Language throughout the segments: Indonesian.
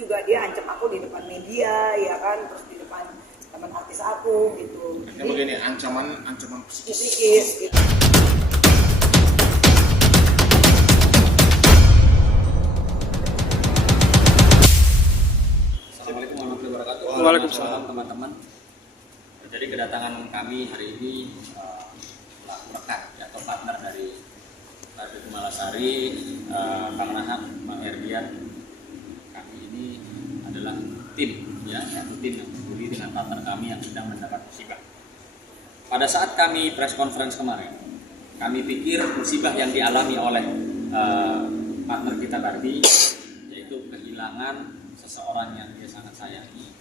itu juga dia ancam aku di depan media, ya kan, terus di depan teman artis aku gitu. Jadi begini, ancaman psikis gitu. Assalamualaikum warahmatullahi wabarakatuh. Waalaikumsalam teman-teman. Jadi kedatangan kami hari ini rekan atau partner dari Partai Kumalasari, Kang Nahak, Bang Herdian. Kami ini adalah tim, satu tim yang peduli dengan partner kami yang sedang mendapat musibah. Pada saat kami press conference kemarin, kami pikir musibah yang dialami oleh partner kita Barbie, yaitu kehilangan seseorang yang dia sangat sayangi,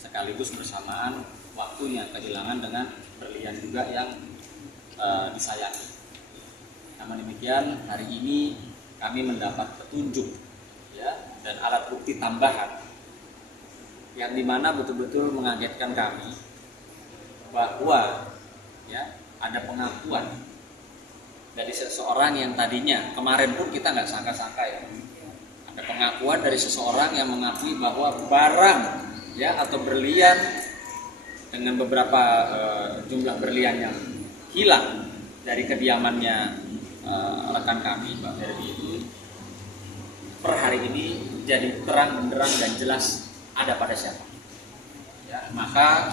sekaligus bersamaan waktunya kehilangan dengan berlian juga yang disayangi. Namun demikian, hari ini kami mendapat petunjuk dan alat bukti tambahan yang dimana betul-betul mengagetkan kami bahwa ada pengakuan dari seseorang yang tadinya kemarin pun kita nggak sangka-sangka ada pengakuan dari seseorang yang mengakui bahwa barang atau berlian dengan beberapa jumlah berlian yang hilang dari kediamannya rekan kami Mbak Ferdi itu per hari ini jadi terang benderang dan jelas ada pada siapa. Maka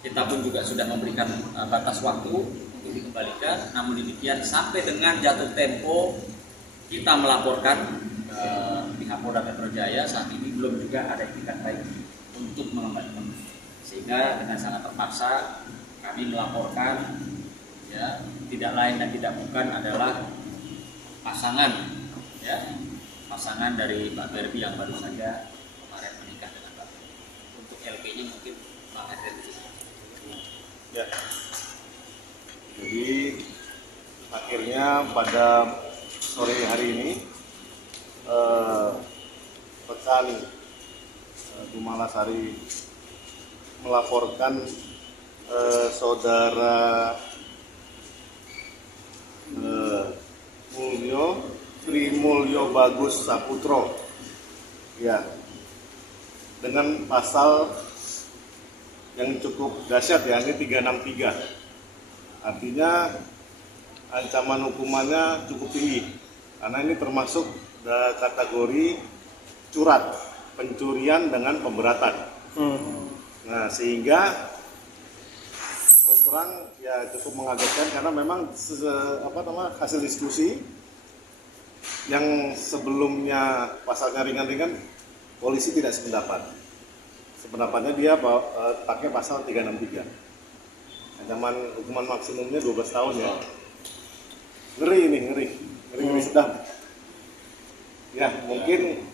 kita pun juga sudah memberikan batas waktu untuk dikembalikan. Namun demikian sampai dengan jatuh tempo kita melaporkan pihak Polda Metro Jaya saat ini belum juga ada itikat baik untuk mengembalikan. Sehingga dengan sangat terpaksa kami melaporkan tidak lain dan tidak bukan adalah pasangan dari Mbak Barbie yang baru saja kemarin menikah dengan Mbak Barbie. Untuk LP-nya mungkin Bang Herdian. Jadi akhirnya pada sore hari ini rekan Kumalasari melaporkan saudara Trimulyo Bagus Saputro dengan pasal yang cukup dahsyat ini 363. Artinya ancaman hukumannya cukup tinggi karena ini termasuk kategori curat, pencurian dengan pemberatan. Nah, sehingga terus terang cukup mengagetkan karena memang hasil diskusi yang sebelumnya pasalnya ringan-ringan, polisi tidak sependapat. Sependapatnya dia pakai pasal 363. Ancaman hukuman maksimumnya 12 tahun Ngeri sedap. Mungkin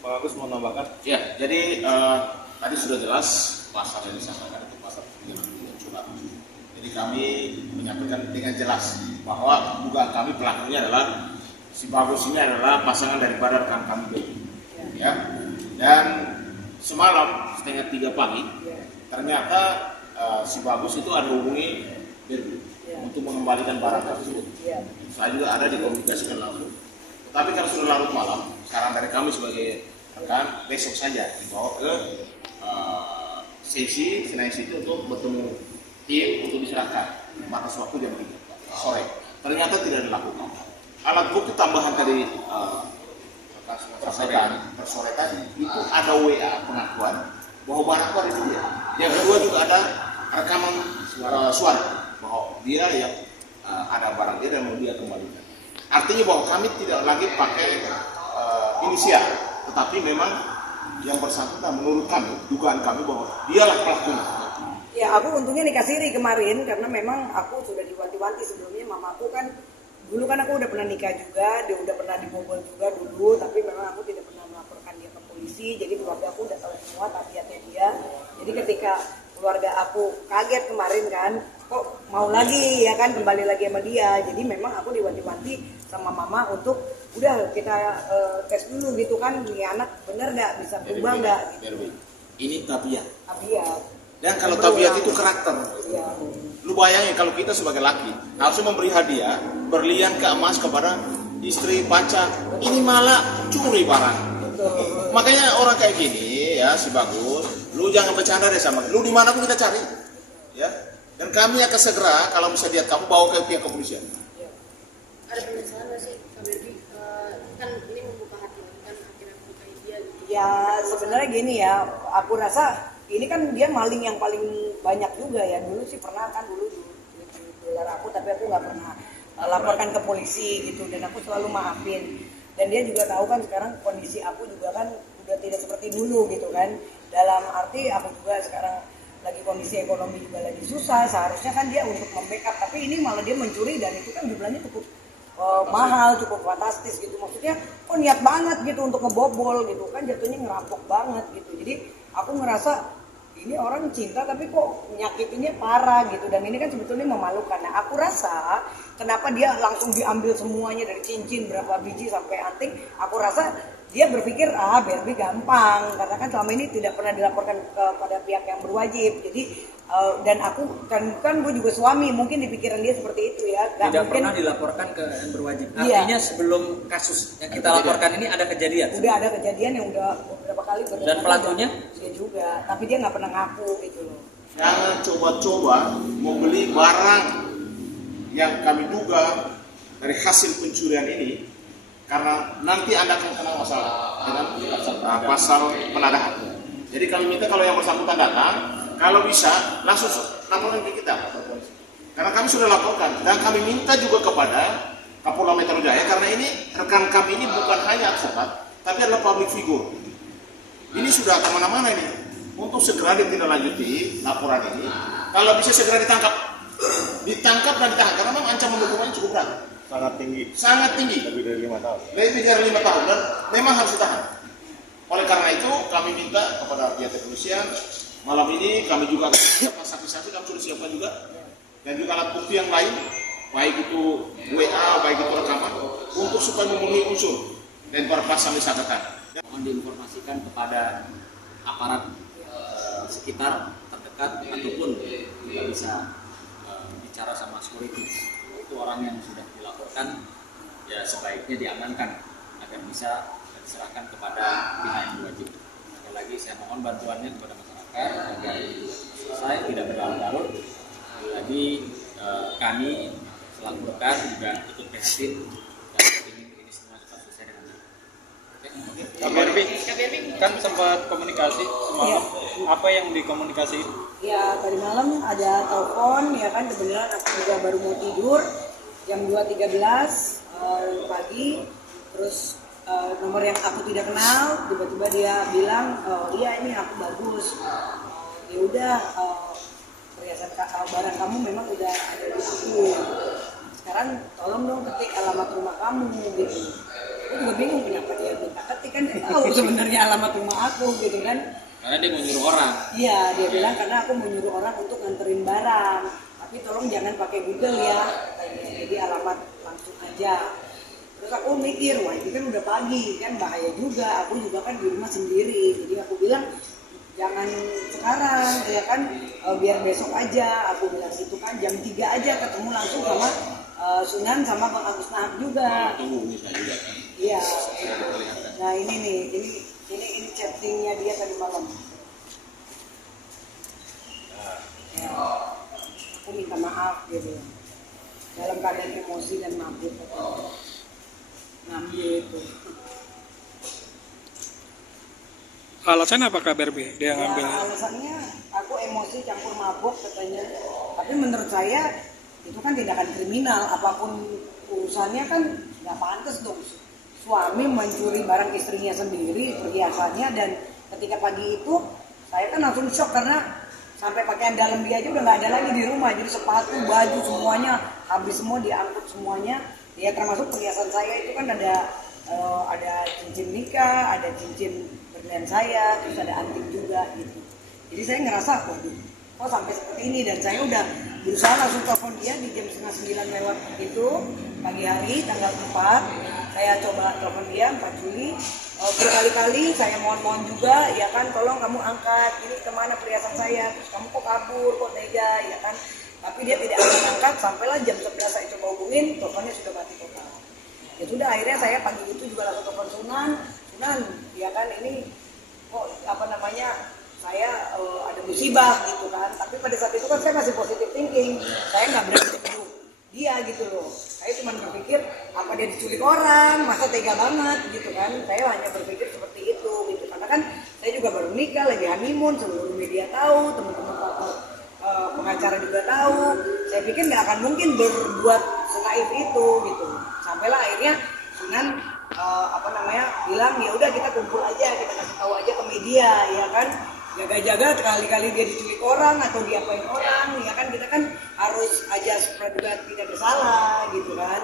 Bang Agus mau nambahkan? Jadi tadi sudah jelas pasal yang disampaikan itu pasal 363 curhat. Jadi kami menyampaikan dengan jelas bahwa dugaan kami pelakunya adalah si Bagus ini adalah pasangan daripada rekan kami Dan semalam 2:30 pagi ternyata si Bagus itu ada hubungi Barbie untuk mengembalikan barang tersebut. Saya juga ada dikomunikasikan langsung. Tapi kalau sudah larut malam, saran dari kami sebagai rekan besok saja dibawa ke Senayan City untuk bertemu tim untuk diserahkan. Batas waktu jam 3 sore. Ternyata tidak dilakukan. Alat bukti tambahan tadi sore tadi itu ada WA pengakuan bahwa barang itu ada di dia. Yang kedua juga ada rekaman suara bahwa dia yang ada barang dia dan mau dia kembalikan. Artinya bahwa kami tidak lagi pakai inisial, tetapi memang yang bersangkutan menurut kami, dugaan kami bahwa dialah pelakunya. Aku untungnya nikah siri kemarin karena memang aku sudah diwanti-wanti sebelumnya. Mamaku kan dulu kan aku udah pernah nikah juga, dia udah pernah dibobol juga dulu, tapi memang aku tidak pernah melaporkan dia ke polisi. Jadi keluarga aku udah tahu semua tabiatnya dia. Jadi ketika keluarga aku kaget kemarin kan, kok mau lagi kembali lagi sama dia. Jadi memang aku diwanti-wanti sama mama untuk udah kita tes dulu gitu kan, ini anak bener nggak, bisa berubah nggak gitu. Ini tabiat. Dan kalau tabiat itu karakter. Lu bayangin kalau kita sebagai laki harus memberi hadiah berlian ke emas kepada istri pacar, ini malah curi barang. Makanya orang kayak gini ya, si Bagus, lu jangan bercanda deh sama lu, di mana pun kita cari ya, dan kami akan segera kalau bisa lihat kamu bawa ke pihak kepolisian. Ada penyesalan nggak sih Kak Berbi? Kan ini membuka hati, kan akhirnya membuka dia gitu. Ya sebenarnya gini ya, aku rasa ini kan dia maling yang paling banyak juga ya. Dulu sih pernah kan dulu dolar aku, tapi aku nggak pernah laporkan ke polisi gitu, dan aku selalu maafin. Dan dia juga tahu kan sekarang kondisi aku juga kan udah tidak seperti dulu gitu kan. Dalam arti aku juga sekarang lagi kondisi ekonomi juga lagi susah. Seharusnya kan dia untuk membackup, tapi ini malah dia mencuri, dan itu kan jumlahnya cukup mahal, cukup fantastis gitu. Maksudnya kok niat banget gitu untuk ngebobol gitu kan, jatuhnya ngerampok banget gitu. Jadi aku ngerasa ini orang cinta tapi kok nyakitinnya parah gitu, dan ini kan sebetulnya memalukan. Nah aku rasa kenapa dia langsung diambil semuanya dari cincin berapa biji sampai anting, aku rasa dia berpikir Berbi gampang, karena kan selama ini tidak pernah dilaporkan kepada pihak yang berwajib. Jadi dan aku kan gue juga suami, mungkin di pikiran dia seperti itu ya. Tidak mungkin pernah dilaporkan ke yang berwajib. Iya. Artinya sebelum kasus yang kita laporkan ini ada kejadian. udah ada kejadian yang udah beberapa kali berlaku. Dan pelakunya? Dia juga, tapi dia nggak pernah ngaku gitu loh. Jangan coba-coba membeli barang yang kami duga dari hasil pencurian ini, karena nanti Anda akan kena masalah dengan pasal penadahan. Jadi kami minta kalau yang bersangkutan datang, kalau bisa langsung laporkan ke kita, karena kami sudah laporkan, dan kami minta juga kepada Kapolda Metro Jaya, karena ini rekan kami ini bukan hanya advokat, tapi adalah public figure. Ini sudah kemana-mana ini, untuk segera ditindaklanjuti laporan ini. Kalau bisa segera ditangkap dan ditahan, karena memang ancaman hukumannya cukup berat, sangat tinggi, lebih dari 5 tahun. lebih dari 5 tahun, dan memang harus ditahan. Oleh karena itu kami minta kepada pihak kepolisian, malam ini kami juga akan siapkan saksi-saksi, kami sudah siapkan juga, dan juga alat bukti yang lain, baik itu WA, baik itu rekaman, untuk supaya memenuhi unsur dan para pelaksana disangkakan. Mohon diinformasikan kepada aparat sekitar terdekat, ataupun kita bisa bicara sama security. Itu orang yang sudah dilaporkan ya sebaiknya diamankan agar bisa diserahkan kepada pihak yang berwajib. Sekali lagi saya mohon bantuannya kepada masyarakat agar selesai, tidak berlarut-larut. Sekali lagi kami selaku rekan juga ikut prihatin dan ingin ini semua cepat selesai dengan baik. Kak Berbi, kan sempat komunikasi semalam. Apa yang dikomunikasi? Ya tadi malam ada telepon ya kan, kebetulan aku juga baru mau tidur jam 2.13 pagi, terus nomor yang aku tidak kenal, tiba-tiba dia bilang, iya ini aku Bagus, ya udah perhiasan barang kamu memang udah ada di aku, sekarang tolong dong ketik alamat rumah kamu gitu. Aku juga bingung kenapa dia minta ketik, kan dia tahu sebenarnya alamat rumah aku gitu kan. Karena dia mau nyuruh orang. Iya, dia bilang karena aku mau nyuruh orang untuk nganterin barang, tapi tolong jangan pakai Google ya, jadi alamat langsung aja. Terus aku mikir, wah ini kan udah pagi, kan bahaya juga, aku juga kan di rumah sendiri, jadi aku bilang jangan sekarang, ya kan biar besok aja, aku bilang gitu kan, jam 3 aja ketemu langsung sama Sunan sama Bang Agus Nahab juga. Tunggu, ini saya juga kan. Iya. Nah ini nih, ini chattingnya dia tadi malam. Ya, aku minta maaf gitu. Dalam keadaan emosi dan mabuk, ngambil itu. Alasan apa Kak Berbi dia Ya, ngambil? alasannya aku emosi campur mabuk katanya. Tapi menurut saya itu kan tindakan kriminal, apapun urusannya kan nggak pantas dong. Suami mencuri barang istrinya sendiri, perhiasannya, dan ketika pagi itu saya kan langsung shock karena sampai pakaian dalam dia aja udah nggak ada lagi di rumah, jadi sepatu, baju semuanya habis semua, diangkut semuanya. Ya termasuk perhiasan saya itu kan ada cincin nikah, ada cincin berlian saya, terus ada anting juga gitu. Jadi saya ngerasa waduh, kok sampai seperti ini, dan saya udah berusaha langsung telepon dia di jam 8:30 lewat itu pagi hari tanggal 4. Saya coba telepon dia 4 Juli. Berkali-kali saya mohon juga, ya kan, tolong kamu angkat, ini kemana perhiasan saya, terus kamu kok kabur, kok tega, ya kan. Tapi dia tidak angkat, sampailah jam 11 saya coba hubungin, teleponnya sudah mati total. Ya sudah, akhirnya saya pagi itu juga langsung telepon Sunan Sunan ya kan ini kok apa namanya saya ada musibah gitu kan, tapi pada saat itu kan saya masih positive thinking, saya nggak berani tuduh dia gitu loh, saya cuma berpikir apa dia diculik orang, masa tega banget gitu kan, saya hanya berpikir seperti itu gitu, karena kan saya juga baru nikah, lagi honeymoon, seluruh media tahu, teman-teman pengacara juga tahu, saya pikir nggak akan mungkin berbuat senaif itu gitu, sampailah akhirnya Sunan bilang ya udah kita kumpul aja, kita kasih tahu aja ke media ya kan, jaga-jaga kali-kali dia diculik orang atau diapain orang ya kan, kita kan harus aja praduga tidak bersalah gitu kan.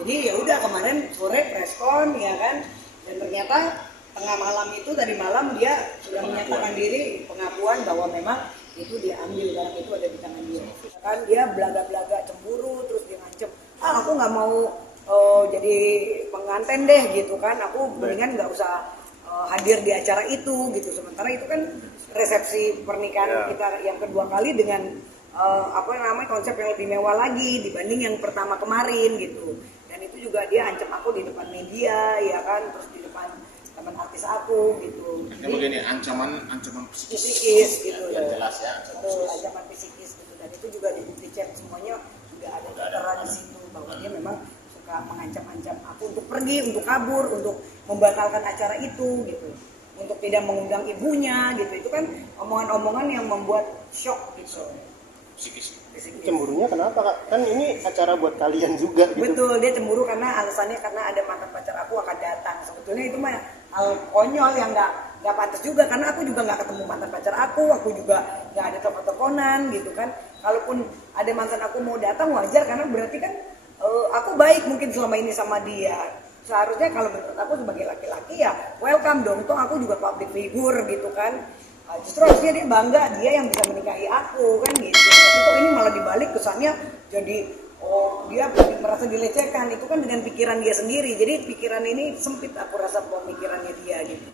Jadi ya udah kemarin sore preskon ya kan, dan ternyata tengah malam itu tadi malam dia sudah menyatakan diri pengakuan bahwa memang itu dia ambil barang itu ada di tangan dia. Kan dia belaga-belaga cemburu, terus dia ngancem, aku nggak mau jadi pengantin deh gitu kan, aku mendingan nggak usah hadir di acara itu gitu. Sementara itu kan resepsi pernikahan kita yang kedua kali dengan konsep yang lebih mewah lagi dibanding yang pertama kemarin gitu. Dan itu juga dia ancam aku di depan media ya kan, terus di depan teman artis aku gitu. Ini begini, ancaman psikis gitu ya, jelas ya, ancaman psikis gitu. Dan itu juga dicek semuanya sudah ada tertera di situ bahwa dia memang suka mengancam-ancam aku untuk pergi, untuk kabur, untuk membatalkan acara itu gitu, untuk tidak mengundang ibunya gitu. Itu kan omongan-omongan yang membuat shock gitu. psikis. Cemburunya kenapa Kak? Kan ini acara buat kalian juga gitu. Betul, dia cemburu karena alasannya karena ada mantan pacar aku akan datang. Sebetulnya itu mah hal konyol yang nggak pantas juga, karena aku juga nggak ketemu mantan pacar aku juga nggak ada telepon-teleponan gitu kan. Kalaupun ada mantan aku mau datang wajar, karena berarti kan aku baik mungkin selama ini sama dia. Seharusnya kalau menurut aku sebagai laki-laki ya welcome dong, toh aku juga public figure gitu kan. Justru harusnya dia bangga dia yang bisa menikahi aku kan gitu. Tapi kok ini malah dibalik kesannya jadi dia merasa dilecehkan. Itu kan dengan pikiran dia sendiri. Jadi pikiran ini sempit, aku rasa pemikirannya dia gitu.